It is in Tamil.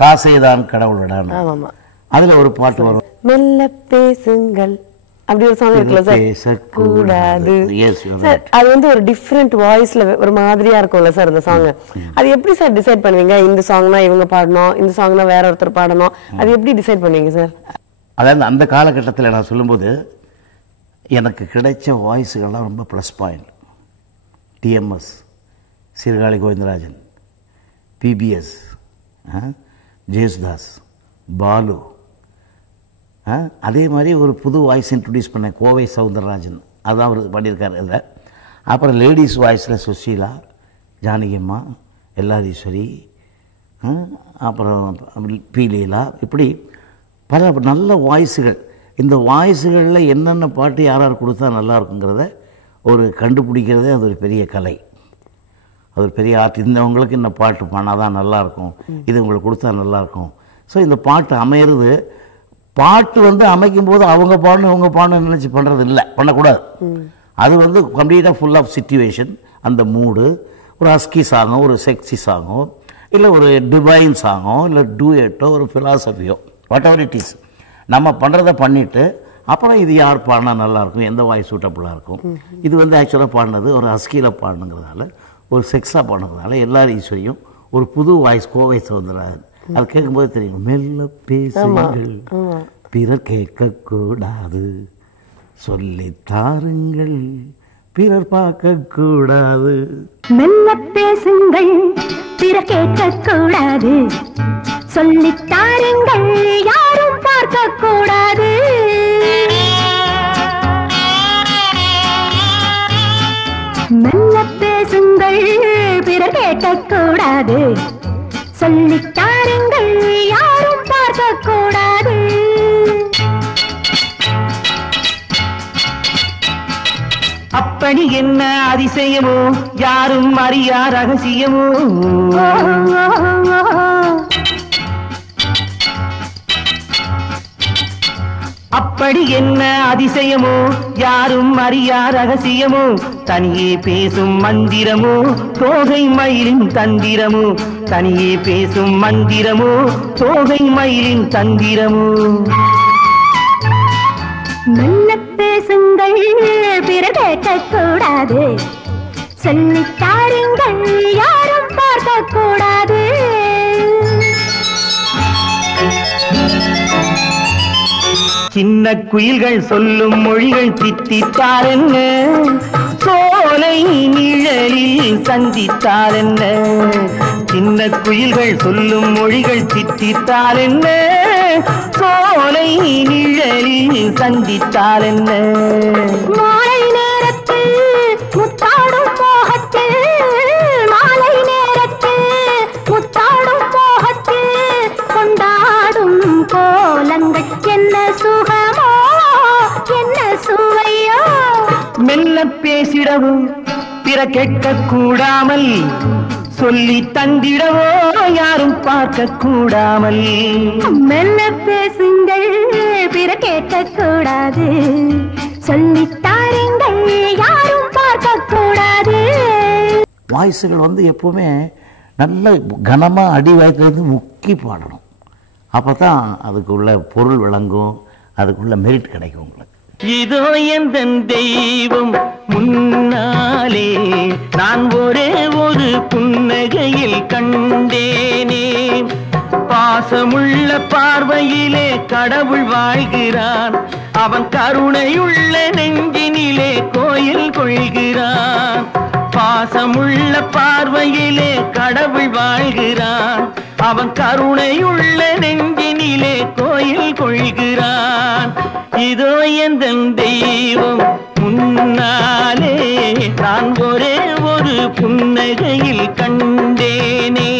காசேதான் கடவுளடான். அதுல ஒரு பாட்டு வரும், மெல்ல பேசுங்கள் அப்படி ஒரு சாங் இருக்குல்ல சார், பேசக்கூடாது. அது வந்து ஒரு டிஃப்ரெண்ட் வாய்ஸ்ல ஒரு மாதிரியா இருக்கும்ல சார் அந்த சாங். அது எப்படி சார் டிசைட் பண்ணுவீங்க? இந்த சாங்னா இவங்க பாடணும், இந்த சாங்னா வேற ஒருத்தர் பாடணும், அது எப்படி டிசைட் பண்ணுவீங்க சார்? அதாவது அந்த காலகட்டத்தில் நான் சொல்லும்போது எனக்கு கிடைச்ச வாய்ஸுகள்லாம் ரொம்ப plus point. TMS, Sirkazhi Govindarajan, PBS, Yesudas, Balu, அதே மாதிரி ஒரு புது வாய்ஸ் இன்ட்ரடியூஸ் பண்ண கோவை சவுந்தரராஜன், அதுதான் அவர் பண்ணியிருக்காரு இதில். அப்புறம் லேடிஸ் வாய்ஸில் சுஷீலா, ஜானகியம்மா, எல்லாரீஸ்வரி, அப்புறம் பீலீலா, இப்படி பல நல்ல வாய்ஸுகள். இந்த வாய்ஸுகளில் என்னென்ன பாட்டு யார் யார் கொடுத்தா நல்லா இருக்குங்கிறத ஒரு கண்டுபிடிக்கிறதே அது ஒரு பெரிய கலை, அது ஒரு பெரிய ஆர்ட். இந்தவங்களுக்கு இந்த பாட்டு பாடினா தான் நல்லாயிருக்கும், இது உங்களுக்கு கொடுத்தா நல்லாயிருக்கும். ஸோ இந்த பாட்டு அமையிறது, பாட்டு வந்து அமைக்கும் போது அவங்க பாடணும் இவங்க பாடணும் நினச்சி பண்ணுறது இல்லை, பண்ணக்கூடாது. அது வந்து கம்ப்ளீட்டாக ஃபுல் ஆஃப் சிச்சுவேஷன், அந்த மூடு. ஒரு ஹஸ்கி சாங்கோ, ஒரு செக்ஸி சாங்கோ, இல்லை ஒரு டிவைன் சாங்கோ, இல்லை டூயட்டோ, ஒரு ஃபிலாசபியோ, வாட் எவர் இட் இஸ், நம்ம பண்ணுறதை பண்ணிவிட்டு அப்புறம் இது யார் பாடினா நல்லாயிருக்கும், எந்த வாய்ஸ் சூட்டபுளாக இருக்கும். இது வந்து ஆக்சுவலாக பாடினது ஒரு ஹஸ்கியில் பாடணுங்கிறதுனால, ஒரு செக்ஸாக பாடினதுனால எல்லார் ஈஸ்வரியும் ஒரு புது வாய்ஸ் கோவை சவுந்தரராஜன். அது கேட்கும்போது தெரியும், மெல்ல பேசுங்கள் பிறர் கேட்கக்கூடாது, சொல்லி தாருங்கள் பிறர் பார்க்க கூடாது. மெல்ல பேசுங்கள் பிறர் கேட்கக்கூடாது, சொல்லி தாருங்கள் யாரும் பார்க்க கூடாது. மெல்ல பேசுங்கள் பிறர் கேட்கக்கூடாது, சொல்லி தாருங்கள் யாரும் பார்க்க கூடாது. அப்படி என்ன அதிசயமோ, யாரும் அறியா ரகசியமோ, அப்படி என்ன அதிசயமோ, யாரும் அறியா ரகசியமோ, தனியே பேசும் மந்திரமோ, தோகை மயிலின் தந்திரமோ, தனியே பேசும் மந்திரமோ, தோகை மயிலின் தந்திரமோ. மெல்ல பேசுங்கள் பிறர் கேட்கக்கூடாது, சொல்லி தாருங்கள் யாரும் பார்க்க கூடாது. சின்ன குயில்கள் சொல்லும் மொழிகள் தித்தித்தார் என்ன, சோலை நிழலில் சந்தித்தார் என்ன. சின்ன குயில்கள் சொல்லும் மொழிகள் தித்தித்தார் என்ன, சோலை நிழலில் சந்தித்தார் என்ன. மாலை நேரத்தில் முத்தாடும் மோகத்தில், மாலை நேரத்தில் முத்தாடும் மோகத்தில் கொண்டாடும் கோலங்கள் என்ன சுகமோ, என்ன சுவையோ. மெல்ல பேசிடவும் பிற கேட்க கூடாமல், சொல்லி தந்திடவோ யாரும் பார்க்க கூடாமல். மெல்ல பேசுங்கள் பிற கேட்க கூடாது, சொல்லி தாருங்கள் யாரும் பார்க்க கூடாது. வாய்ஸுகள் வந்து எப்போவுமே நல்ல கனமாக அடி வாய்க்கிலேருந்து முக்கி பாடணும், அப்போ தான் அதுக்குள்ள பொருள் விளங்கும், அதுக்குள்ள மெரிட் கிடைக்கும் உங்களுக்கு. இதோ எந்த தெய்வம் முன்னாலே நான் ஒரே ஒரு புன்னகையில் கண்டேனே, பாசமுள்ள பார்வையிலே கடவுள் வாழ்கிறான், அவன் கருணையுள்ள நெஞ்சினிலே கோயில் கொள்கிறான். பாசமுள்ள பார்வையிலே கடவுள் வாழ்கிறான், அவன் கருணையுள்ள நெஞ்சினிலே கோயில் கொள்கிறான். இதோ எந்த தெய்வம் முன்னாலே நான் ஒரே ஒரு புன்னகையில் கண்டேனே.